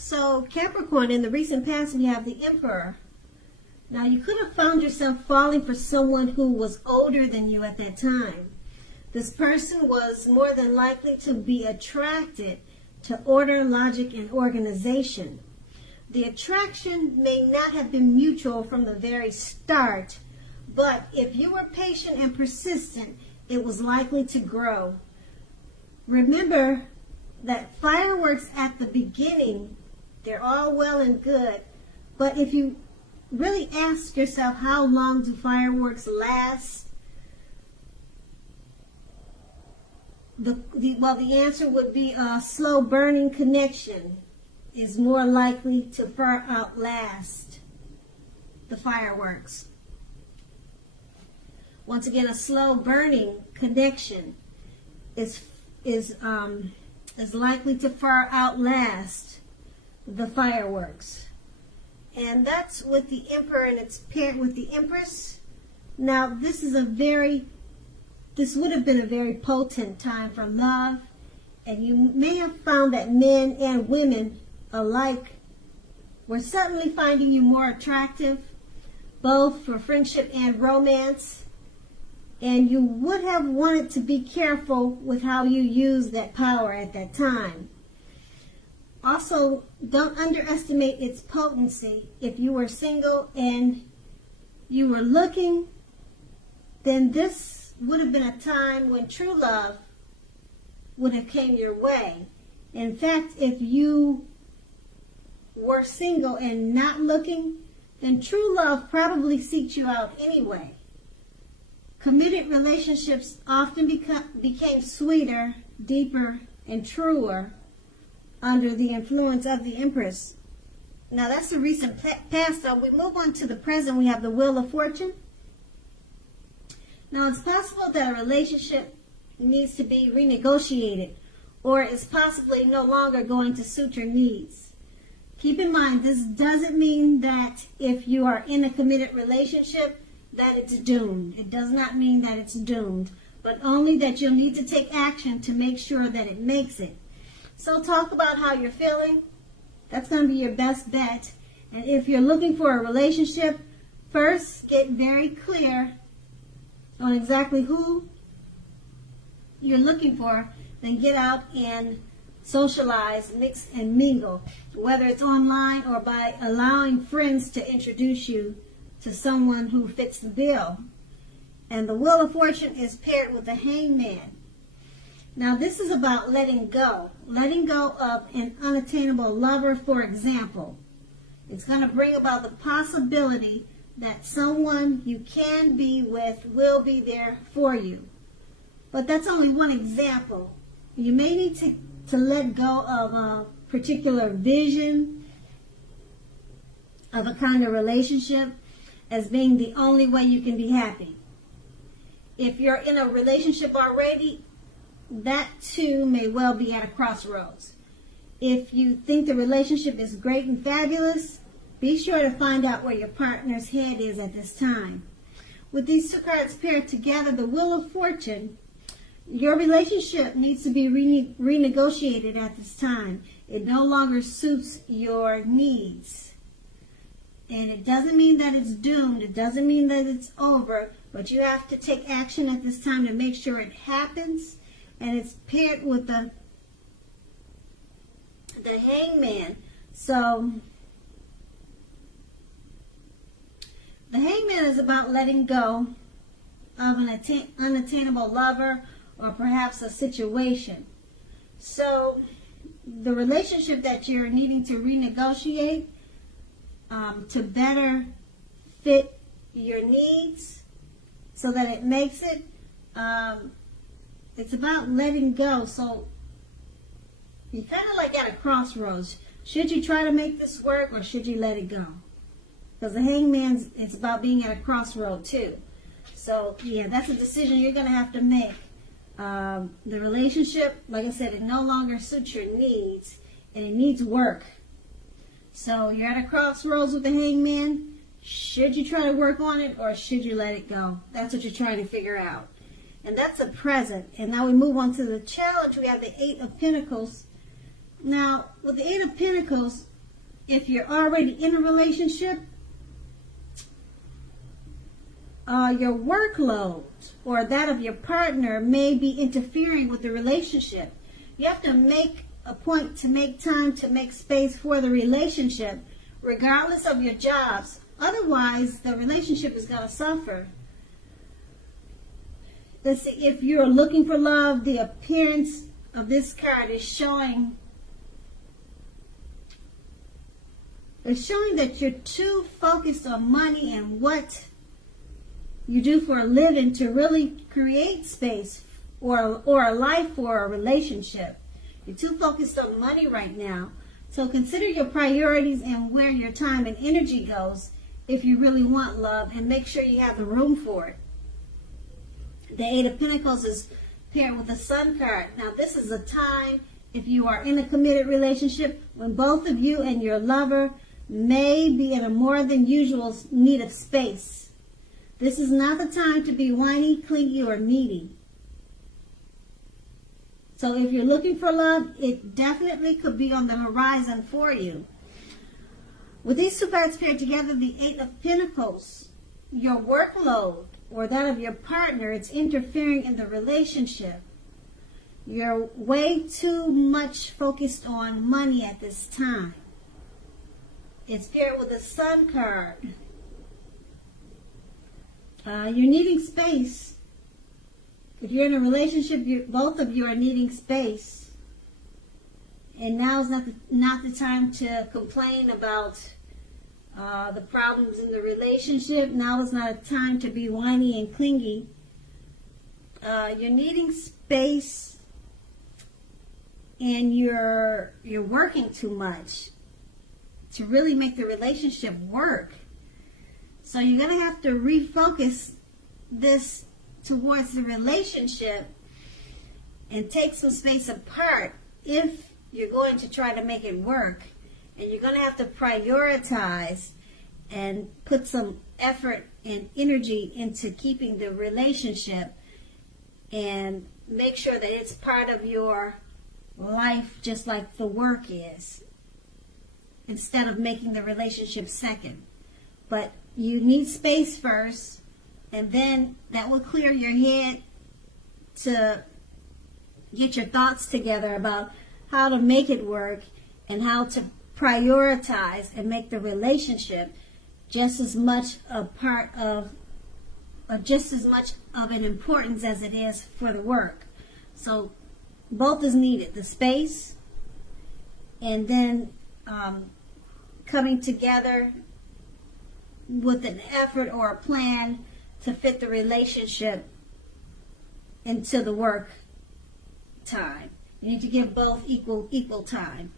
So Capricorn, in the recent past, we have the Emperor. Now, you could have found yourself falling for someone who was older than you at that time. This person was more than likely to be attracted to order, logic, and organization. The attraction may not have been mutual from the very start, but if you were patient and persistent, it was likely to grow. Remember that fireworks at the beginning, they're all well and good, but if you really ask yourself, how long do fireworks last? The answer would be a slow burning connection is more likely to far outlast the fireworks. Once again, a slow burning connection is likely to far outlast the fireworks. And that's with the Emperor, and it's paired with the Empress. Now, this would have been a very potent time for love, and you may have found that men and women alike were suddenly finding you more attractive, both for friendship and romance, and you would have wanted to be careful with how you use that power at that time. Also, don't underestimate its potency. If you were single and you were looking, then this would have been a time when true love would have came your way. In fact, if you were single and not looking, then true love probably seeks you out anyway. Committed relationships often became sweeter, deeper, and truer under the influence of the Empress. Now, that's the recent past, though. We move on to the present. We have the Wheel of Fortune. Now, it's possible that a relationship needs to be renegotiated, or is possibly no longer going to suit your needs. Keep in mind, this doesn't mean that if you are in a committed relationship that it's doomed. It does not mean that it's doomed, but only that you'll need to take action to make sure that it makes it. So talk about how you're feeling. That's going to be your best bet. And if you're looking for a relationship, first get very clear on exactly who you're looking for, then get out and socialize, mix and mingle, whether it's online or by allowing friends to introduce you to someone who fits the bill. And the Wheel of Fortune is paired with the Hangman. Now, this is about letting go of an unattainable lover, for example. It's going to bring about the possibility that someone you can be with will be there for you. But that's only one example. You may need to let go of a particular vision of a kind of relationship as being the only way you can be happy. If you're in a relationship already, that too may well be at a crossroads. If you think the relationship is great and fabulous, be sure to find out where your partner's head is at this time. With these two cards paired together, the Wheel of Fortune, your relationship needs to be renegotiated at this time. It no longer suits your needs. And it doesn't mean that it's doomed. It doesn't mean that it's over. But you have to take action at this time to make sure it happens. And it's paired with the Hangman. So the Hangman is about letting go of an unattainable lover or perhaps a situation. So the relationship that you're needing to renegotiate to better fit your needs so that it makes it, it's about letting go. So you're kind of like at a crossroads. Should you try to make this work or should you let it go? Because the Hangman's, it's about being at a crossroad too. So yeah, that's a decision you're going to have to make. The relationship, like I said, it no longer suits your needs and it needs work. So you're at a crossroads with the Hangman. Should you try to work on it or should you let it go? That's what you're trying to figure out. And that's the present. And now we move on to the challenge. We have the Eight of Pentacles. Now, with the Eight of Pentacles, if you're already in a relationship, your workload or that of your partner may be interfering with the relationship. You have to make a point to make time to make space for the relationship, regardless of your jobs. Otherwise, the relationship is going to suffer. Let's see, if you're looking for love, the appearance of this card is showing that you're too focused on money and what you do for a living to really create space or a life for a relationship. You're too focused on money right now. So consider your priorities and where your time and energy goes if you really want love, and make sure you have the room for it. The Eight of Pentacles is paired with the Sun card. Now this is a time, if you are in a committed relationship, when both of you and your lover may be in a more than usual need of space. This is not the time to be whiny, clingy, or needy. So if you're looking for love, it definitely could be on the horizon for you. With these two cards paired together, the Eight of Pentacles, your workload or that of your partner, it's interfering in the relationship. You're way too much focused on money at this time. It's paired with the Sun card. You're needing space. If you're in a relationship, both of you are needing space. And now is not the time to complain about the problems in the relationship. Now is not a time to be whiny and clingy. You're needing space, and you're working too much to really make the relationship work. So you're going to have to refocus this towards the relationship and take some space apart if you're going to try to make it work. And you're going to have to prioritize and put some effort and energy into keeping the relationship, and make sure that it's part of your life just like the work is, instead of making the relationship second. But you need space first, and then that will clear your head to get your thoughts together about how to make it work and how to prioritize and make the relationship just as much a part of, or just as much of an importance as it is for the work. So both is needed, the space and then coming together with an effort or a plan to fit the relationship into the work time. You need to give both equal time.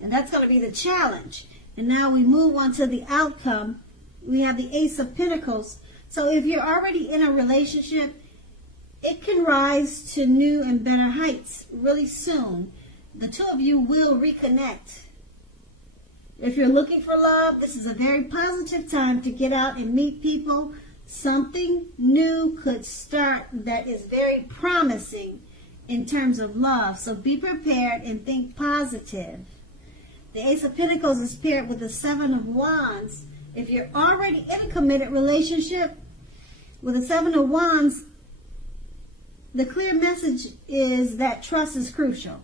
And that's going to be the challenge. And now we move on to the outcome. We have the Ace of Pentacles. So if you're already in a relationship, it can rise to new and better heights really soon. The two of you will reconnect. If you're looking for love, this is a very positive time to get out and meet people. Something new could start that is very promising in terms of love. So be prepared and think positive. The Ace of Pentacles is paired with the Seven of Wands. If you're already in a committed relationship, with the Seven of Wands, the clear message is that trust is crucial.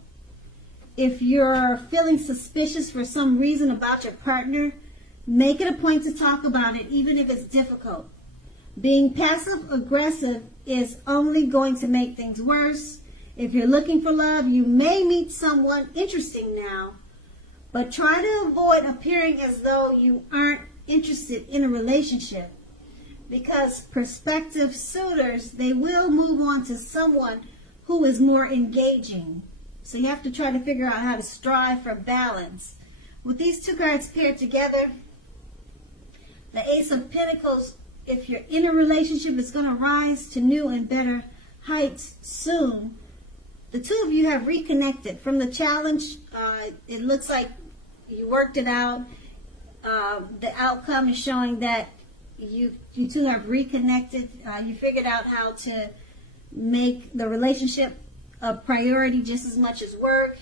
If you're feeling suspicious for some reason about your partner, make it a point to talk about it, even if it's difficult. Being passive-aggressive is only going to make things worse. If you're looking for love, you may meet someone interesting now, but try to avoid appearing as though you aren't interested in a relationship, because prospective suitors, they will move on to someone who is more engaging. So you have to try to figure out how to strive for balance. With these two cards paired together, the Ace of Pentacles, if you're in a relationship, is going to rise to new and better heights soon. The two of you have reconnected from the challenge. It looks like you worked it out. The outcome is showing that you two have reconnected. You figured out how to make the relationship a priority just as much as work.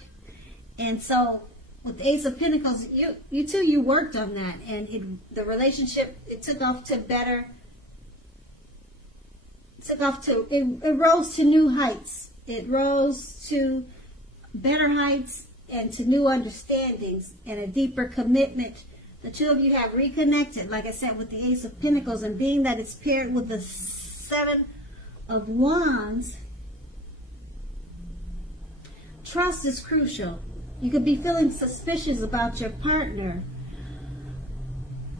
And so with the Ace of Pentacles, you worked on that, and the relationship, it took off to better, it rose to new heights. It rose to better heights and to new understandings and a deeper commitment. The two of you have reconnected, like I said, with the Ace of Pentacles, and being that it's paired with the Seven of Wands, trust is crucial. You could be feeling suspicious about your partner.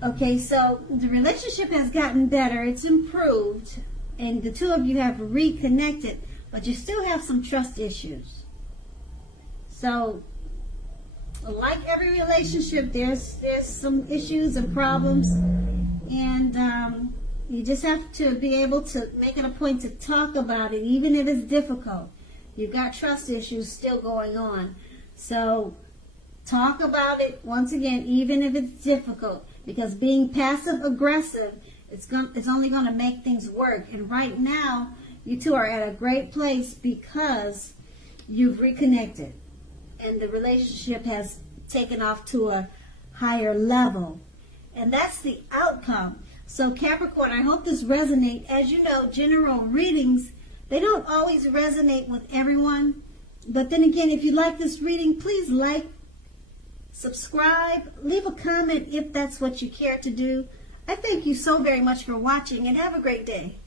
Okay, so the relationship has gotten better. It's improved. And the two of you have reconnected. But you still have some trust issues. So, like every relationship, there's some issues and problems. And you just have to be able to make it a point to talk about it, even if it's difficult. You've got trust issues still going on. So talk about it once again, even if it's difficult, because being passive aggressive, it's only going to make things work. And right now, you two are at a great place because you've reconnected and the relationship has taken off to a higher level. And that's the outcome. So Capricorn, I hope this resonates. As you know, general readings, they don't always resonate with everyone. But then again, if you like this reading, please like, subscribe, leave a comment if that's what you care to do. I thank you so very much for watching, and have a great day.